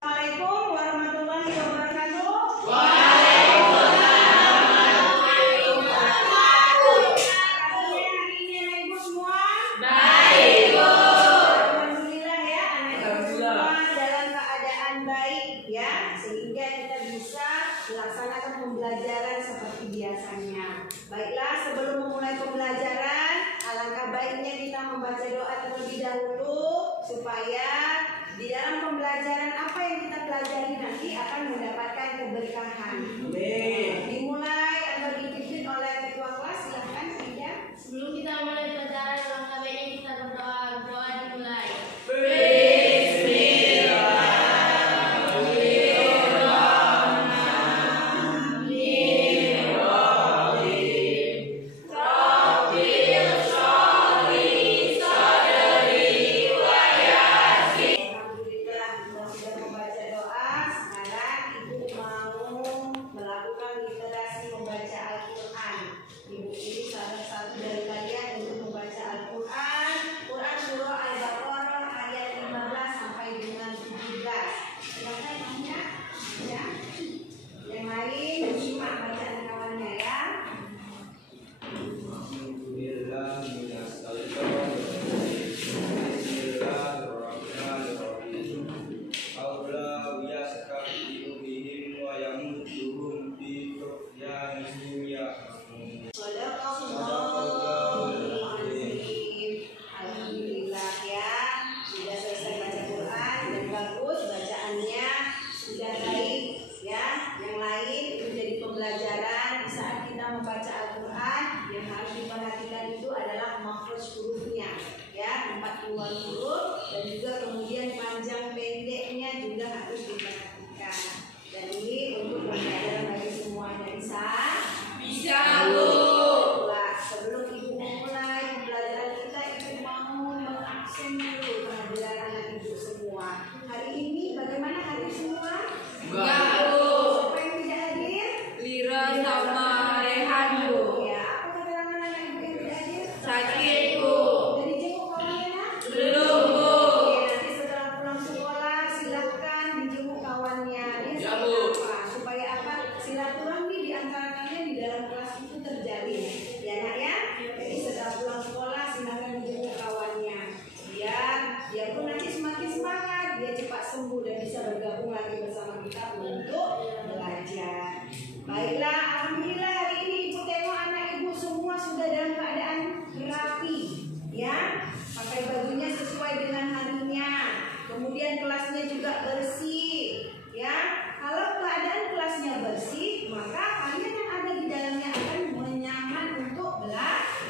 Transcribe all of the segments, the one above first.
Assalamualaikum warahmatullahi wabarakatuh. Ibu semua baik, Bu. Alhamdulillah ya, anak-anak semua dalam keadaan baik ya, sehingga kita bisa melaksanakan pembelajaran seperti biasanya. Baiklah, sebelum memulai pembelajaran, alangkah baiknya kita membaca doa terlebih dahulu supaya di dalam pembelajaran apa yang kita pelajari nanti akan mendapatkan keberkahan. Dimulai atau dipimpin oleh ketua kelas, silahkan Ida. Sebelum kita mulai pelajaran, alangkah baiknya kita berdoa. Doa dimulai. Alhamdulillah ya, sudah selesai baca Quran dan bagus bacaannya, sudah baik ya. Yang lain itu jadi pembelajaran di saat kita membaca Al-Quran, yang harus diperhatikan itu adalah makhraj hurufnya ya, tempat keluar huruf, dan juga kemudian panjang pendeknya juga harus diperhatikan. Dan ini untuk pembelajaran bagi semuanya. Bisa Bu. Sebelum Ibu memulai pembelajaran kita, Ibu mau mengabsen dulu kehadiran anak Ibu semua. Hari ini bagaimana hari semua? Enggak, Bu. Siapa yang tidak hadir? Lira sama Rehan, Bu. Ya, apa keterangan anak Ibu yang tidak hadir? Sakit, Bu. Dari jenguk kawannya? Belum, Bu. Oke, nanti setelah pulang sekolah silahkan dijenguk kawannya. Ya, Bu. Supaya apa? Silaturahmi di antara kalian di dalam kelas itu terjalin. Ya nak ya? Jadi setelah pulang sekolah silahkan dijenguk kawannya. Biar dia pun nanti semakin semangat, dia cepat sembuh dan bisa bergabung lagi bersama kita untuk belajar. Baiklah, alhamdulillah hari ini Ibu tengok anak Ibu semua sudah dalam keadaan rapi, ya, pakai bajunya sesuai dengan harinya. Kemudian kelasnya juga bersih, ya. Kalau keadaan kelasnya bersih, maka kalian yang ada di dalamnya akan nyaman untuk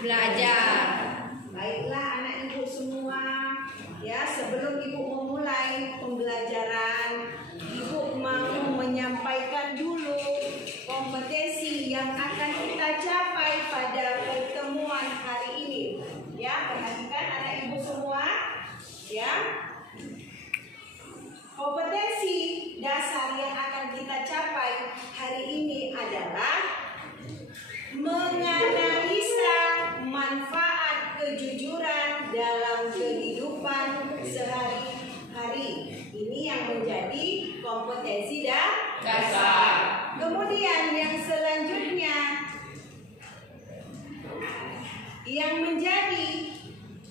belajar. Baiklah anak Ibu semua, ya, sebelum Ibu memulai pembelajaran, Ibu mau menyampaikan dulu kompetensi yang akan kita capai pada pertemuan hari ini. Ya, perhatikan anak Ibu semua, ya. Kompetensi dasar yang akan kita capai hari ini adalah menganalisa manfaat kejujuran dalam kehidupan sehari-hari. Ini yang menjadi kompetensi dasar. Kemudian yang selanjutnya yang menjadi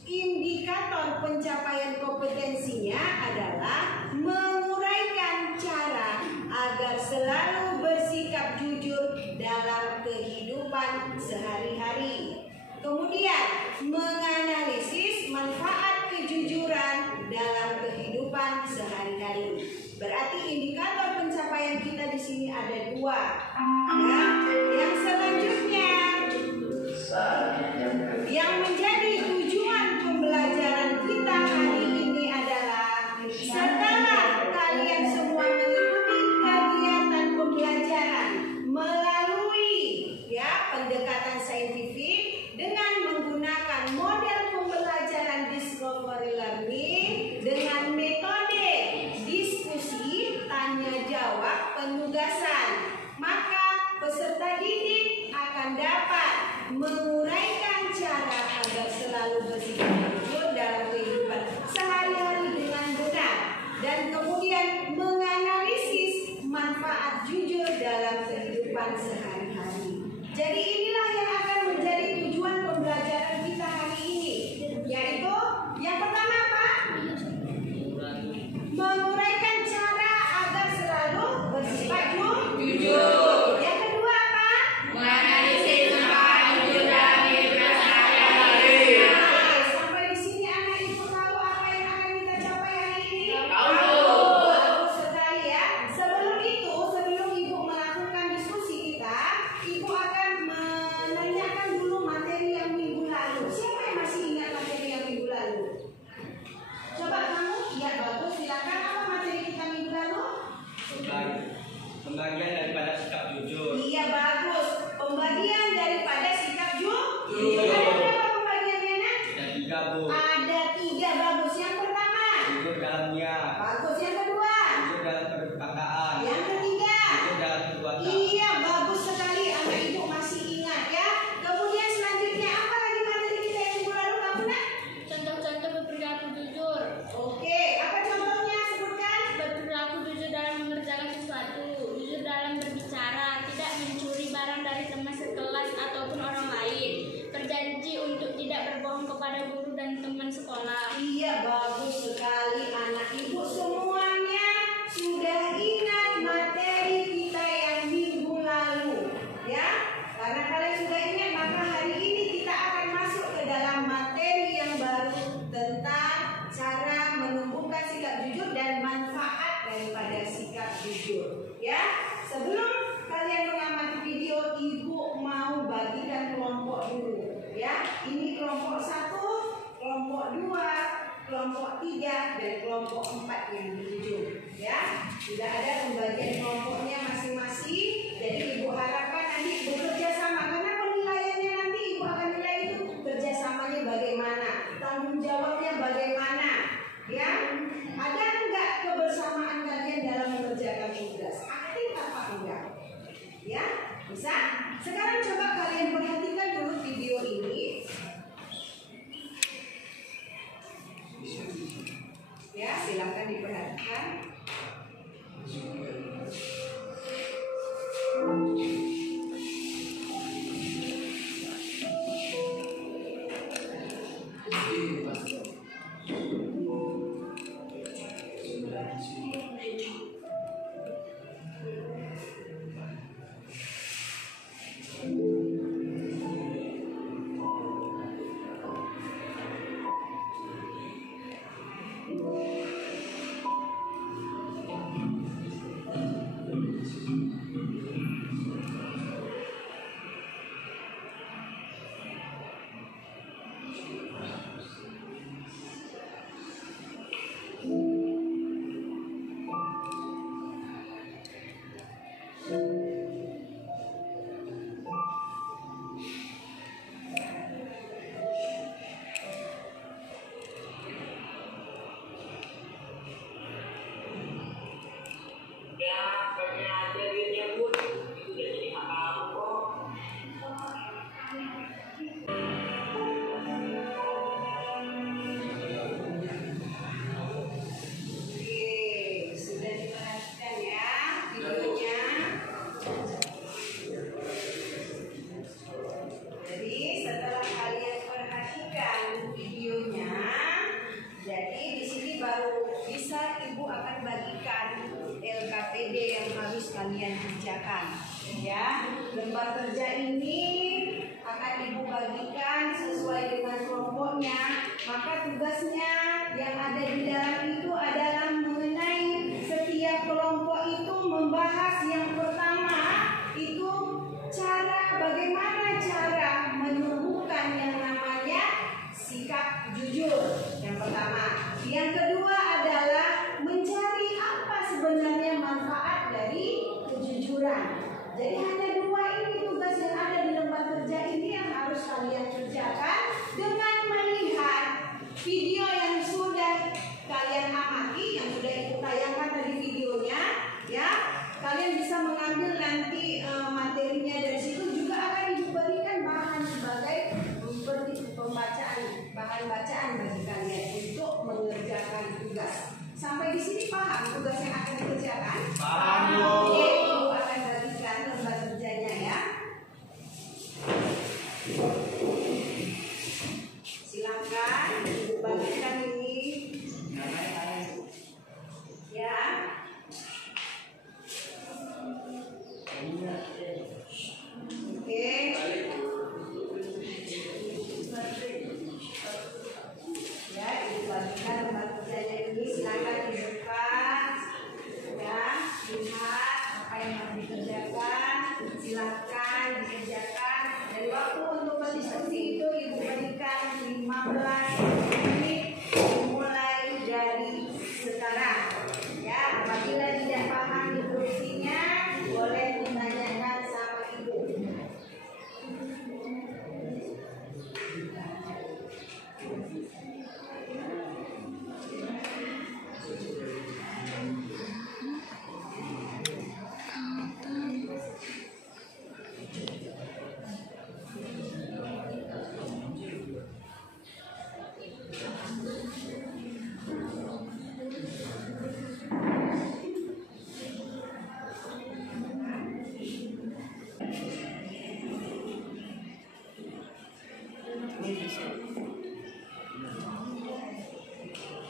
indikator pencapaian kompetensinya adalah menguraikan cara agar selalu bersikap jujur dalam kehidupan sehari-hari. Kemudian menganalisis manfaat kejujuran dalam kehidupan sehari-hari. Berarti indikator pencapaian kita di sini ada dua. Ya. Yang selanjutnya yang menjadi tujuan pembelajaran kita hari ini adalah setelah kalian semua mengikuti kegiatan pembelajaran melalui ya pendekatan saintifik dengan menggunakan model pembelajaran discovery learning dengan metode diskusi, tanya jawab, penugasan, maka peserta didik akan dapat menguraikan cara agar selalu bersikap jujur dalam kehidupan sehari-hari dengan benar, dan kemudian kehidupan sehari-hari. Jadi inilah yang akan menjadi tujuan pembelajaran kita hari ini, yaitu yang pertama apa? Menguraikan cara agar selalu bersifat jujur. Yang kedua apa? Menganalisis manfaat jujur dalam kehidupan sehari-hari. Sampai di sini anak ibu tahu apa yang akan kita capai hari ini? Tahu. Bagus sekali ya. Sebelum itu, sebelum ibu melakukan diskusi kita, ibu akan menanyakan dulu materi yang minggu lalu. Siapa yang masih ingat materi yang minggu lalu? Coba kamu, iya bagus, silakan. Apa materi kita minggu lalu? Pembagian daripada sikap jujur. Iya bagus. Pembagian daripada sikap jujur. Jujur. Ada berapa pembagiannya nak? Dan 3 Bu. Ada 3 bagus. Yang pertama. Jujur dalam niat. Bagus. Yang kedua. Jujur dalam perkataan. Yang ketiga. Jujur dalam perbuatan. Iya bagus sekali. Anak ibu masih ingat ya. Kemudian selanjutnya apa lagi materi kita yang minggu lalu kamu nak? Contoh-contoh berperilaku jujur. Oke. Apa contohnya sebutkan? Berperilaku jujur dalam mengerjakan sesuatu, jujur dalam berbicara, tidak mencuri barang dari teman sekelas ataupun orang lain, berjanji untuk tidak berbohong kepada guru dan teman sekolah. Iya bagus sekali anak ibu semuanya sudah ingat materi kita yang minggu lalu ya. Karena kalian sudah ingat maka hari ini kita akan masuk ke dalam materi yang baru tentang cara menumbuhkan sikap jujur dan manfaat daripada sikap jujur ya. Sebelum kalian mengamati video, ibu mau bagikan kelompok dulu ya. Ini kelompok 1, kelompok 2, kelompok 3 dan kelompok 4 yang di ujung ya. Sudah ada pembagian kelompoknya masing-masing. Jadi ibu harapkan nanti bekerja sama karena penilaiannya nanti ibu akan nilai itu kerjasamanya bagaimana, tanggung jawabnya bagaimana ya. Ada enggak kebersamaan kalian dalam mengerjakan tugas? Aktif apa enggak? Ya, bisa? Sekarang coba kalian perhatikan dulu video ini. Ya, silakan diperhatikan. kalian kerjakan ya. Lembar kerja ini akan ibu bagikan sesuai dengan kelompoknya. Maka tugasnya yang ada di dalam itu adalah mengenai setiap kelompok itu membahas yang pertama itu bagaimana cara menumbuhkan yang namanya sikap jujur. Yang pertama. Yang kedua adalah mencari apa sebenarnya manfaat dari kejujuran. Jadi hanya dua ini tugas yang ada di lembar kerja ini yang harus kalian kerjakan dengan melihat video yang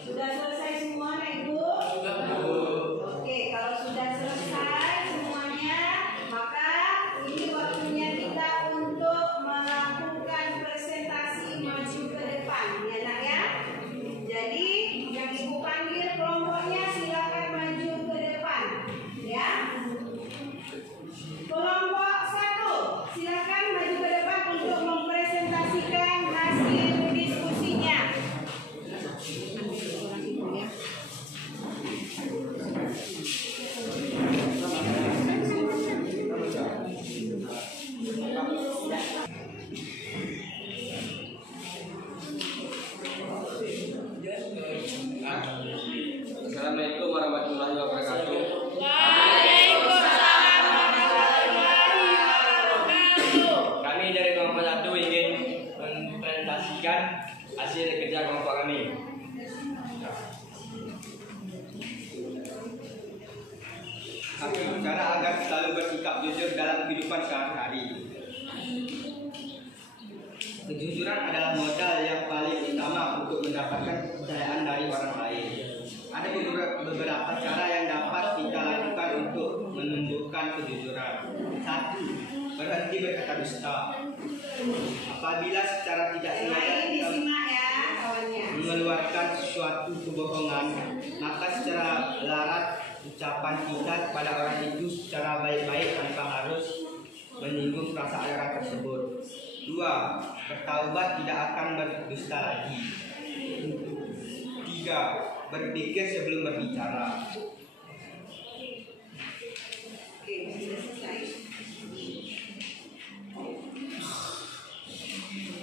Sudah selesai semua anak ibu? Oke, kalau sudah selesai semuanya, maka ini waktunya kita untuk melakukan presentasi maju ke depan, ya nak ya. Jadi yang ibu panggil kelompoknya silakan maju ke depan, ya. Kelompok 1 silakan maju ke depan untuk mempresentasikan hasil diskusinya. Assalamualaikum warahmatullahi wabarakatuh. Kami dari kelompok 1 ingin mempresentasikan hasil kerja kelompok kami. Kami bicara agar selalu bersikap jujur dalam kehidupan sehari-hari. Kejujuran adalah modal yang paling utama untuk mendapatkan kepercayaan dari orang lain. Ada beberapa cara yang dapat kita lakukan untuk menunjukkan kejujuran. 1. Berhenti berkata dusta. Apabila secara tidak sengaja kita mengeluarkan suatu kebohongan, maka secara larat ucapan kita kepada orang itu secara baik-baik tanpa harus menyinggung perasaan orang tersebut. 2. Bertaubat tidak akan berdusta lagi. 3. Berpikir sebelum berbicara. Oke, sudah selesai.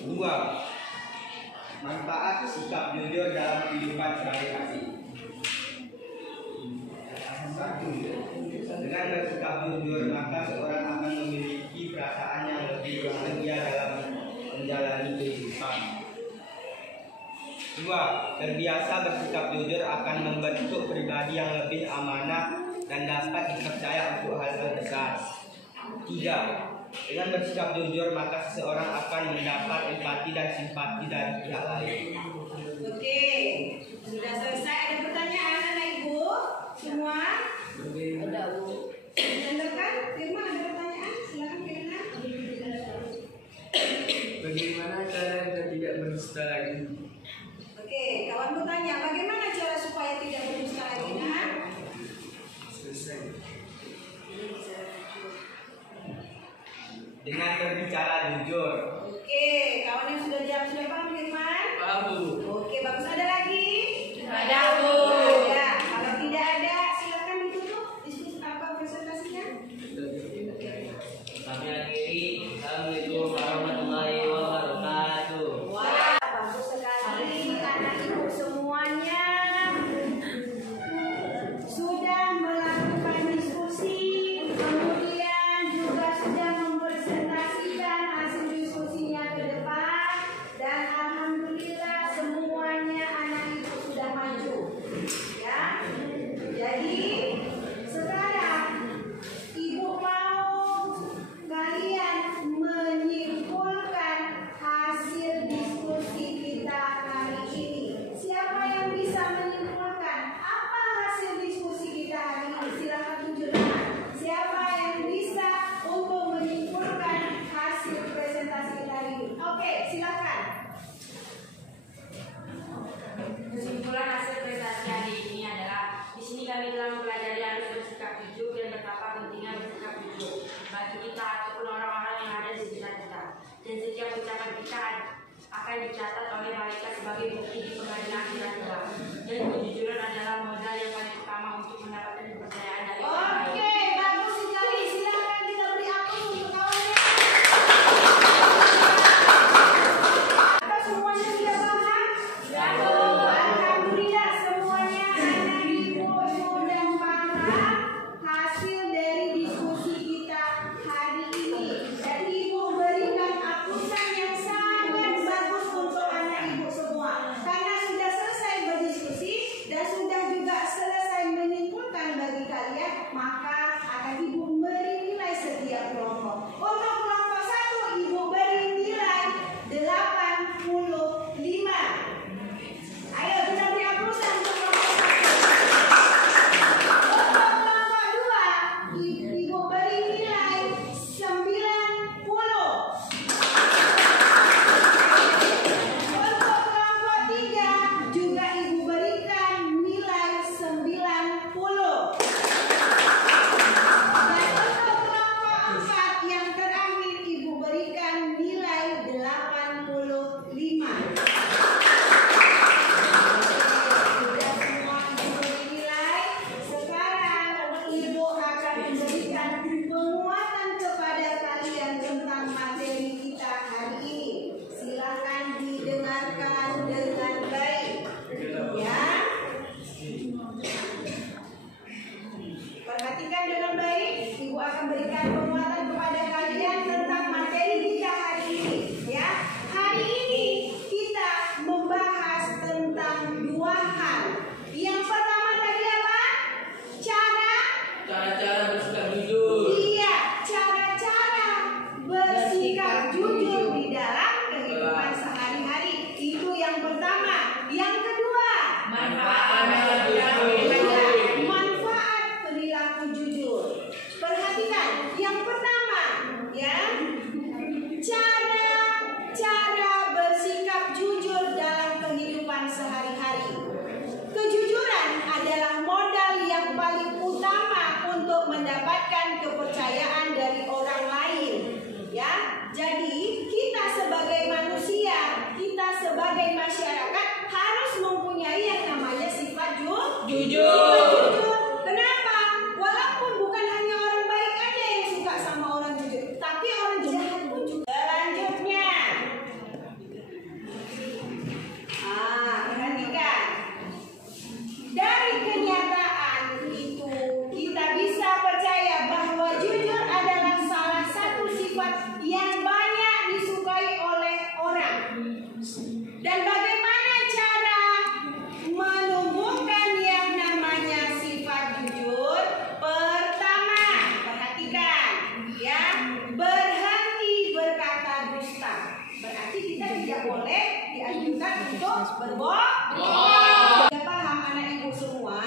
2. Manfaat sikap jujur dalam kehidupan sehari-hari. 1. Dengan bersikap jujur, maka seorang akan memiliki perasaan yang lebih bahagia dalam menjalani kehidupan. 2. Terbiasa bersikap jujur akan membentuk pribadi yang lebih amanah dan dapat dipercaya untuk hal-hal besar. 3. Dengan bersikap jujur, maka seseorang akan mendapat empati dan simpati dari pihak lain. Oke, sudah selesai. Ada pertanyaan anak ibu? Semua? Ada bu. Dengarkan, Firman ada pertanyaan? Silakan Firman. Bagaimana cara kita tidak berdusta lagi? Oke, kawan bertanya, bagaimana cara supaya tidak berdusta lagi? Nah, Selesai. Dengan berbicara jujur. oke, kawan yang sudah jawab sudah paham Firman? Paham, Bu. Oke, bagus. Ada lagi? Ada, Bu. Ada. Kalau tidak ada, silakan ditutup diskusi apa presentasinya. Kami akhiri. Assalamualaikum warahmatullahi wabarakatuh. Wah, bagus sekali anak ibu semuanya sudah melakukan diskusi, kemudian juga sudah mempresentasikan hasil diskusinya ke depan, dan alhamdulillah semuanya anak ibu sudah maju, ya. Jadi sekarang ibu mau kalian menyimpulkan hasil diskusi kita hari ini. Siapa yang bisa menyimpulkan apa hasil diskusi kita hari ini? Silakan tunjukkan. Siapa yang bisa untuk menyimpulkan hasil presentasi kita hari ini? Oke, silakan. Kesimpulan hasil presentasi hari ini adalah di sini kami telah mempelajari harus bersikap jujur dan betapa pentingnya bersikap jujur bagi kita ataupun orang-orang yang ada di sekitar kita. Dan setiap ucapan kita akan dicatat oleh malaikat sebagai bukti di pengadilan akhirat kelak. Dan kejujuran adalah modal yang paling utama untuk mendapatkan kepercayaan dari orang lain. Oke, bagus sekali. Silakan kita beri aplaus untuk kawannya. Apa semuanya sudah paham? Alhamdulillah semuanya anak ibu sudah paham hasil dari diskusi kita hari ini. Dan ibu berikan aplaus yang sangat bagus untuk anak ibu semua karena sudah selesai berdiskusi. mendapatkan kepercayaan dari orang lain. Ya, jadi kita sebagai manusia, kita sebagai masyarakat harus mempunyai yang namanya sifat jujur. Kenapa? Walaupun bukan hanya orang baik aja yang suka sama orang jujur, tapi orang jahat pun juga. Selanjutnya, perhatikan. Dari kenyataan itu kita bisa percaya bahwa jujur adalah salah satu sifat yang banyak disukai oleh orang. Dan bagaimana cara menumbuhkan yang namanya sifat jujur? Pertama, perhatikan ya, berhenti berkata dusta. Berarti kita tidak boleh dianjurkan untuk berbohong. Sudah paham anak ibu semua?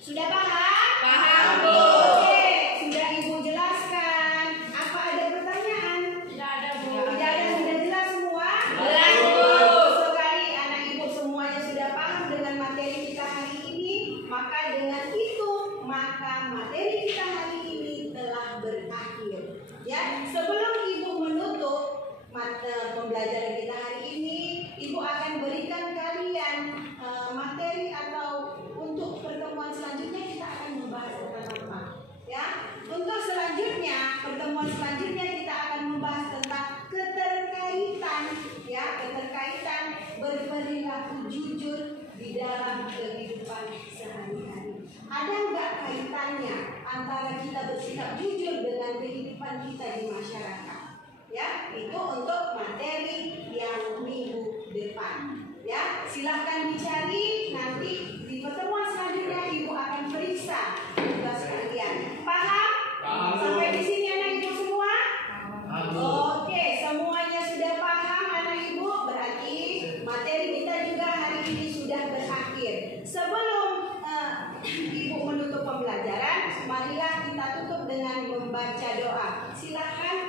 Sudah paham? Paham, Bu. Oke, sudah ibu jelaskan. Apa ada pertanyaan? Tidak ada, Bu. Tidak ada, sudah jelas semua? Jelas, Bu. Bagus sekali anak ibu semuanya sudah paham dengan materi kita hari ini. Maka dengan itu, maka materi kita hari ini telah berakhir. Ya, sebelum ibu menutup pembelajaran kita hari ini, ibu akan berikan kalian materi atau untuk pertemuan selanjutnya kita akan membahas tentang apa? Ya, untuk selanjutnya pertemuan selanjutnya kita akan membahas tentang keterkaitan, ya, keterkaitan berperilaku jujur di dalam kehidupan sehari-hari. Ada nggak kaitannya antara kita bersikap jujur dengan kehidupan kita di masyarakat? Ya, itu untuk materi yang minggu depan. Ya, silahkan dicari, nanti di pertemuan selanjutnya ibu akan periksa tugas kalian. Paham? Paham, Bu. Sampai di sini anak ibu semua? Paham, Bu. Oke, semuanya sudah paham anak ibu. Berarti materi kita juga hari ini sudah berakhir. Sebelum ibu menutup pembelajaran, marilah kita tutup dengan membaca doa. Silahkan